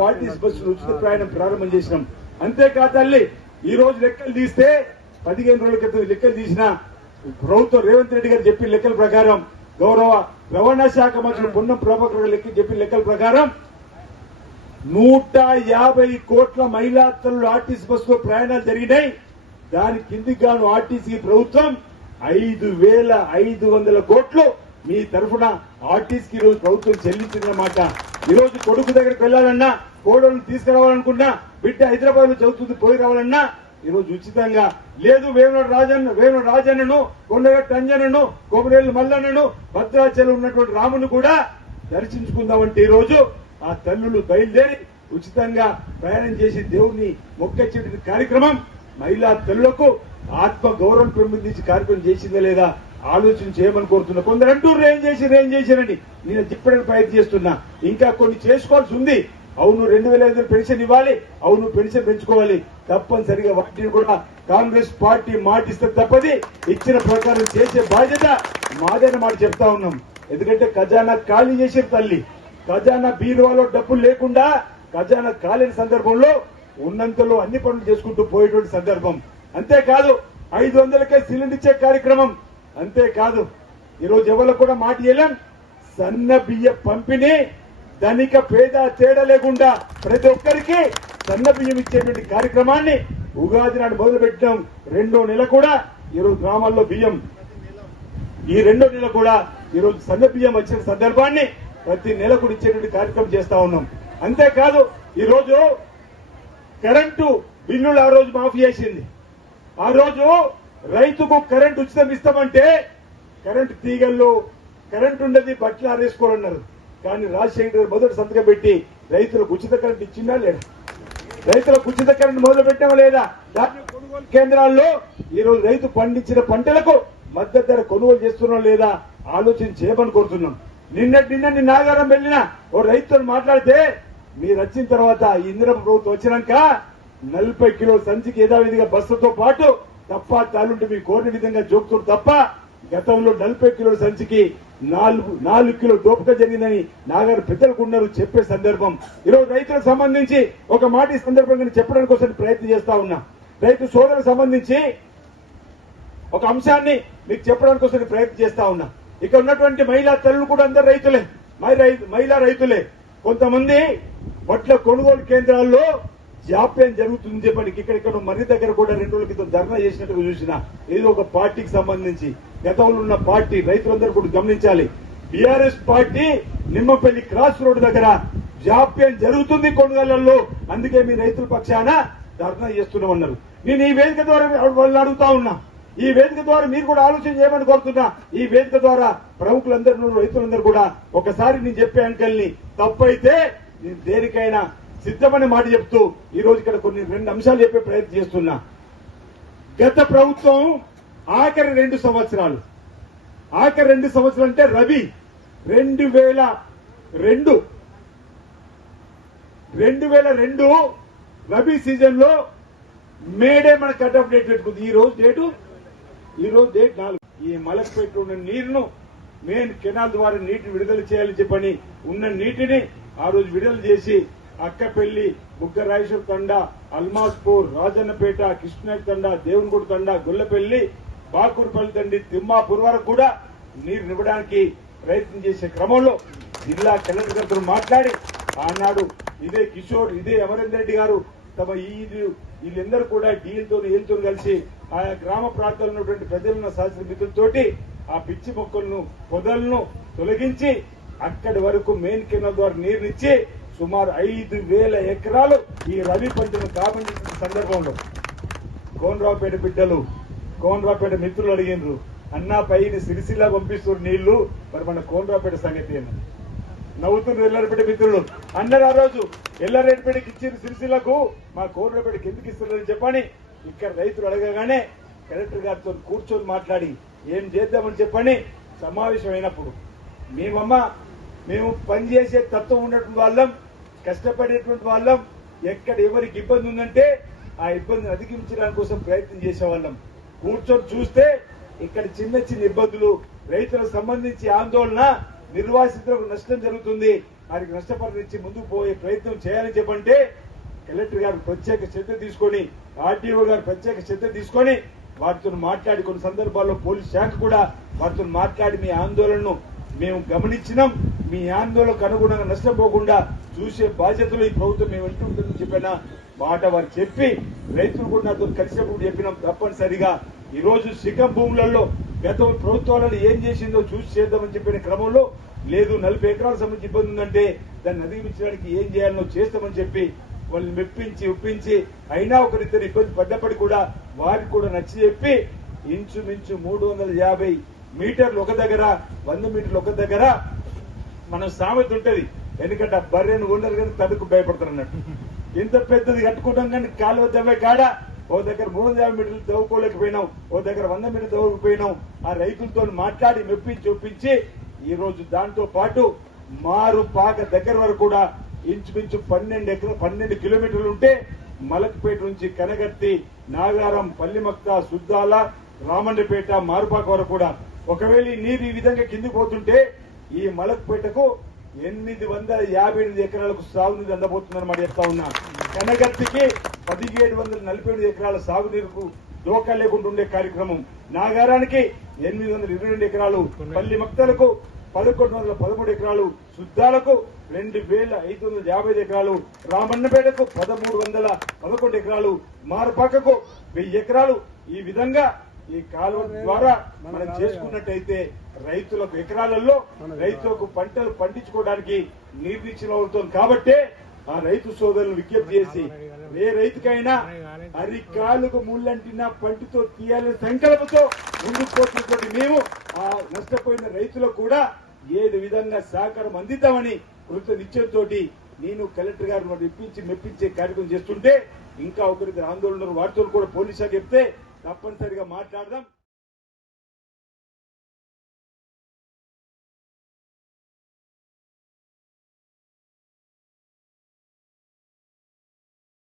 వాల్టీస్ బస్సులు ఉచిత ప్రయాణం ప్రారంభం చేసినాం. అంతేకాదు తల్లి ఈ రోజు లెక్కలు తీస్తే పదిహేను రోజుల క్రితం లెక్కలు తీసిన ప్రభుత్వం రేవంత్ రెడ్డి గారు చెప్పిన లెక్కల ప్రకారం గౌరవ రవాణా శాఖ మంత్రులు పొన్నం ప్రభాకర్ లెక్క చెప్పిన లెక్కల ప్రకారం నూట యాభై కోట్ల మహిళా తల్లు ఆర్టీసీ బస్సులో ప్రయాణాలు జరిగినాయి. దాని కిందికి గాను ఆర్టీసీ ప్రభుత్వం ఐదు వేల ఐదు వందల కోట్లు మీ తరఫున ఆర్టీసీకి ఈరోజు ప్రభుత్వం చెల్లించిందన్నమాట. ఈరోజు కొడుకు దగ్గరికి వెళ్ళాలన్నా కోడలను తీసుకురావాలనుకున్నా బిడ్డ హైదరాబాద్లో చదువుతుంది పోయి రావాలన్నా ఈరోజు ఉచితంగా. లేదు వేమనాడు రాజన్న వేమనాడు రాజన్నను కొండగట్టు అంజనను కొమరేళ్ళు మల్లన్నను భద్రాచలం ఉన్నటువంటి రామును కూడా దర్శించుకుందామంటే ఈ రోజు ఆ తల్లులు బయలుదేరి ఉచితంగా ప్రయాణం చేసి దేవుని మొక్కెచ్చేటువంటి కార్యక్రమం మహిళా తల్లులకు ఆత్మ గౌరవం పెంపొందించి కార్యక్రమం చేసిందా లేదా ఆలోచన చేయమని కోరుతున్నా కొందరు అంటూ ఏం చేసి ఏం చేశారని నేను చెప్పడానికి ప్రయత్నం చేస్తున్నా. ఇంకా కొన్ని చేసుకోవాల్సి ఉంది. అవును రెండు వేల ఐదు పెన్షన్ ఇవ్వాలి. అవును పెన్షన్ పెంచుకోవాలి. తప్పనిసరిగా వాటిని కూడా కాంగ్రెస్ పార్టీ మాటిస్తే తప్పది. ఇచ్చిన ప్రకారం చేసే బాధ్యత మాదైన మాట చెప్తా ఉన్నాం. ఎందుకంటే ఖజానా ఖాళీ చేసే తల్లి. ఖజానా బీరువాలో డబ్బులు లేకుండా ఖజానా ఖాళీ సందర్భంలో ఉన్నంతలో అన్ని పనులు చేసుకుంటూ పోయేటువంటి సందర్భం. అంతేకాదు ఐదు వందలకే సిలిండర్ ఇచ్చే కార్యక్రమం. అంతేకాదు ఈరోజు ఎవరికి కూడా మాట ఇవ్వలేం సన్న బియ్య పంపిణీ ధనిక పేద తేడా లేకుండా ప్రతి ఒక్కరికి సన్న బియ్యం ఇచ్చేటువంటి కార్యక్రమాన్ని ఉగాది నాడు మొదలు రెండో నెల కూడా ఈరోజు గ్రామాల్లో బియ్యం. ఈ రెండో నెల కూడా ఈరోజు సన్న బియ్యం వచ్చిన సందర్భాన్ని ప్రతి నెల కూడా ఇచ్చేటువంటి కార్యక్రమం చేస్తా ఉన్నాం. అంతేకాదు ఈరోజు కరెంటు బిల్లులు ఆ రోజు మాఫీ చేసింది. ఆ రోజు రైతుకు కరెంటు ఉచితం ఇస్తామంటే కరెంటు తీగల్లో కరెంటు ఉండదు బట్టలు ఆరేసుకోవాలన్నారు. కానీ రాజశేఖర్ గారు మొదటి సంతకం పెట్టి రైతులకు ఉచిత కరెంట్ ఇచ్చిందా లేదా? రైతులకు ఉచిత కరెంట్ మొదలు పెట్టామా లేదా? దాని కొనుగోలు కేంద్రాల్లో ఈ రోజు రైతు పండించిన పంటలకు మద్దతు ధర కొనుగోలు చేస్తున్నాం లేదా ఆలోచన చేయమని కోరుతున్నాం. నిన్నటి నిన్న నిన్న ఆధారం వెళ్ళిన ఓ రైతుతో మాట్లాడితే మీరు వచ్చిన తర్వాత ఇందిరా ప్రభుత్వం వచ్చినాక నలభై కిలో సంచికి యథావిధిగా బస్సుతో పాటు తప్ప తాలుంటే మీ కోరిన విధంగా జోకుతారు తప్ప గతంలో నలభై కిలోల సంచికి నాలుగు నాలుగు కిలో డోపుగా జరిగిందని నాగారు పెద్దలకు ఉన్నారు చెప్పే సందర్భం. ఈరోజు రైతులకు సంబంధించి ఒక మాట ఈ సందర్భంగా నేను చెప్పడానికి కోసం ప్రయత్నం చేస్తా ఉన్నా. రైతు సోదరులకు సంబంధించి ఒక అంశాన్ని మీకు చెప్పడానికి కోసం ప్రయత్నం చేస్తా ఉన్నా. ఇక్కడ ఉన్నటువంటి మహిళా తల్లులు కూడా అందరు రైతులే. మహిళా రైతులే. కొంతమంది వడ్ల కొనుగోలు కేంద్రాల్లో జాప్యం జరుగుతుంది చెప్పడానికి ఇక్కడిక్కడ మర్రి దగ్గర కూడా రెండు రోజుల క్రితం ధర్నా చేసినట్టుగా చూసిన ఏదో ఒక పార్టీకి సంబంధించి గతంలో ఉన్న పార్టీ రైతులందరూ కూడా గమనించాలి. BRS party Nimmapalli cross road దగ్గర జాప్యం జరుగుతుంది కొనుగోళ్ళలో. అందుకే మీ రైతుల పక్షాన ధర్నా చేస్తున్నామన్నారు. నేను ఈ వేదిక ద్వారా వాళ్ళని అడుగుతా ఉన్నా. ఈ వేదిక ద్వారా మీరు కూడా ఆలోచన చేయమని కోరుతున్నా. ఈ వేదిక ద్వారా ప్రముఖులందరూ రైతులందరూ కూడా ఒకసారి నేను చెప్పే అంకల్ని తప్పైతే నేను దేనికైనా సిద్ధమని మాట చెప్తూ ఈ రోజు ఇక్కడ కొన్ని రెండు అంశాలు చెప్పే ప్రయత్నం చేస్తున్నా. గత ప్రభుత్వం ఆఖరి రెండు సంవత్సరాలు. ఆఖరి రెండు సంవత్సరాలు అంటే రవి రెండు వేల రెండు. రెండు వేల రెండు రబీ సీజన్లో మేడే మన కట్ ఆఫ్ డేట్ పెట్టుకుంది. ఈ రోజు డేటు ఈ రోజు డేట్ నాలుగు. ఈ మలక్పేట ఉన్న నీరును మెయిన్ కెనాల్ ద్వారా నీటిని విడుదల చేయాలని చెప్పని ఉన్న నీటిని ఆ రోజు విడుదల చేసి అక్కపెల్లి బుగ్గరాయేశ్వర తండ అల్మాస్పూర్ రాజన్నపేట కృష్ణ తండ దేవునిగుడి తండ గొల్లపెల్లి బాకూర్పల్లి తండి తిమ్మాపూర్ వరకు కూడా నీరు నివ్వడానికి ప్రయత్నం చేసే క్రమంలో జిల్లా కలెక్టర్ గారితో మాట్లాడి ఆనాడు ఇదే కిషోర్ ఇదే అమరేందర్ రెడ్డి గారు తమ ఈ వీళ్ళందరూ కూడా డీలతో వీళ్ళతో కలిసి ఆయా గ్రామ ప్రాంతాల్లో ఉన్నటువంటి ప్రజలను శాస్త్ర మిత్రులతోటి ఆ పిచ్చి మొక్కలను పొదలను తొలగించి అక్కడి వరకు మెయిన్ కెనాల్ ద్వారా నీరునిచ్చి సుమారు ఐదు వేల ఎకరాలు ఈ రవి పంటను కాపాడిన సందర్భంలో కోనరావుపేట బిడ్డలు కోనరావుపేట మిత్రులు అడిగినారు అన్నా పైన సిరిసిల్ల పంపిస్తున్నారు నీళ్ళు. మరి మన కోనరావుపేట సంగతి ఏంటి నవ్వుతున్నారు ఎల్లారెడ్డి మిత్రులు. అన్నారు ఆ రోజు ఎల్లారెడ్డిపేటకి ఇచ్చిన సిరిసిల్లకు మా కోనరావుపేటకి ఎందుకు ఇస్తున్నారని చెప్పని ఇక్కడ రైతులు అడగగానే కలెక్టర్ గారితో కూర్చొని మాట్లాడి ఏం చేద్దామని చెప్పని సమావేశం అయినప్పుడు మేమమ్మ మేము పనిచేసే తత్వం ఉన్నటువంటి వాళ్ళం కష్టపడేటువంటి వాళ్ళం. ఎక్కడ ఎవరికి ఇబ్బంది ఉందంటే ఆ ఇబ్బందిని అధిగమించడానికి కోసం ప్రయత్నం చేసేవాళ్ళం. కూర్చొని చూస్తే ఇక్కడ చిన్న చిన్న ఇబ్బందులు రైతులకు సంబంధించి ఆందోళన నిర్వాసితులకు నష్టం జరుగుతుంది. వారికి నష్టపరిచి ముందుకు పోయే ప్రయత్నం చేయాలని చెప్పంటే కలెక్టర్ గారు ప్రత్యేక శ్రద్ధ తీసుకొని ఆర్టీఓ గారు ప్రత్యేక శ్రద్ధ తీసుకొని వారితో మాట్లాడి కొన్ని సందర్భాల్లో పోలీస్ శాఖ కూడా వారితో మాట్లాడి మీ ఆందోళనను మేము గమనించినాం. మీ ఆందోళనకు అనుగుణంగా నష్టపోకుండా చూసే బాధ్యతలు ఈ ప్రభుత్వం మేము ఉంటుందని చెప్పిన మాట వారు చెప్పి రైతులు కూడా నాతో కలిసినప్పుడు చెప్పినాం తప్పనిసరిగా. ఈ రోజు శిఖం భూములలో గత ప్రభుత్వాలను ఏం చేసిందో చూసి చేద్దామని చెప్పిన క్రమంలో లేదు నలభై ఎకరాల సంబంధించి ఇబ్బంది ఉందంటే దాన్ని అధిగమించడానికి ఏం చేయాలనో చేస్తామని చెప్పి వాళ్ళని మెప్పించి ఒప్పించి అయినా ఒకరిద్దరు ఇబ్బంది పడ్డప్పటికీ కూడా వారికి కూడా నచ్చి చెప్పి ఇంచుమించు మూడు వందల యాభై మీటర్లు ఒక దగ్గర వంద మీటర్లు ఒక దగ్గర మనం సామెత ఉంటది. ఎందుకంటే ఆ బర్రెను ఉండరు కానీ తడుకు భయపడతారు అన్నట్టు. ఇంత పెద్దది కట్టుకుంటాం కానీ కాలువ దవ్వే కాడ ఓ దగ్గర మూడు వందల యాభై మీటర్లు తవ్వుకోలేకపోయినాం ఓ దగ్గర వంద మీటర్లు దవ్వకపోయినాం ఆ రైతులతో మాట్లాడి మెప్పించి ఒప్పించి ఈ రోజు దాంతో పాటు మారు పాక దగ్గర వరకు కూడా ఇంచుమించు పన్నెండు ఎకర పన్నెండు కిలోమీటర్లు ఉంటే మలక్పేట నుంచి కనగత్తి నాగారం పల్లిమక్త సుద్దాల రామండ్రిపేట మారుపాక వరకు కూడా. ఒకవేళ నీరు ఈ విధంగా కిందికి పోతుంటే ఈ మలక్పేటకు ఎనిమిది వందల యాభై ఎనిమిది ఎకరాలకు సాగునీరు అందబోతుందని మాట చెప్తా ఉన్నా. కనగత్తికి పదిహేడు వందల నలభై ఎనిమిది ఎకరాల సాగునీరుకు దోకా లేకుండా ఉండే కార్యక్రమం. నాగారానికి ఎనిమిది వందల ఇరవై రెండు ఎకరాలు పల్లి మక్తలకు పదకొండు వందల పదమూడు ఎకరాలు శుద్ధాలకు రెండు వేల ఐదు వందల యాభై ఐదు ఎకరాలు రామన్నపేటకు పదమూడు వందల పదకొండు ఎకరాలు మారపాకకు వెయ్యి ఎకరాలు. ఈ విధంగా ఈ కాలువ ద్వారా మనం చేసుకున్నట్టయితే రైతులకు ఎకరాలలో రైతులకు పంటలు పండించుకోవడానికి నీరు ఇచ్చిన అవుతుంది. కాబట్టే ఆ రైతు సోదరులు విజ్ఞప్తి చేసి ఏ రైతుకైనా అరికాలుకు ముళ్ళంటిన పంటితో తీయాలనే సంకల్పంతో ముందుకు పోతున్నటువంటి మేము ఆ నష్టపోయిన రైతులకు కూడా ఏది విధంగా సహకారం అందిద్దామని కృత నిశ్చయంతో నేను కలెక్టర్ గారు మరి ఇప్పించి మెప్పించే కార్యక్రమం చేస్తుంటే ఇంకా ఒకరిద్దరు ఆందోళన వారితో కూడా పోలీసు శాఖ చెప్తే తప్పనిసరిగా మాట్లాడదాం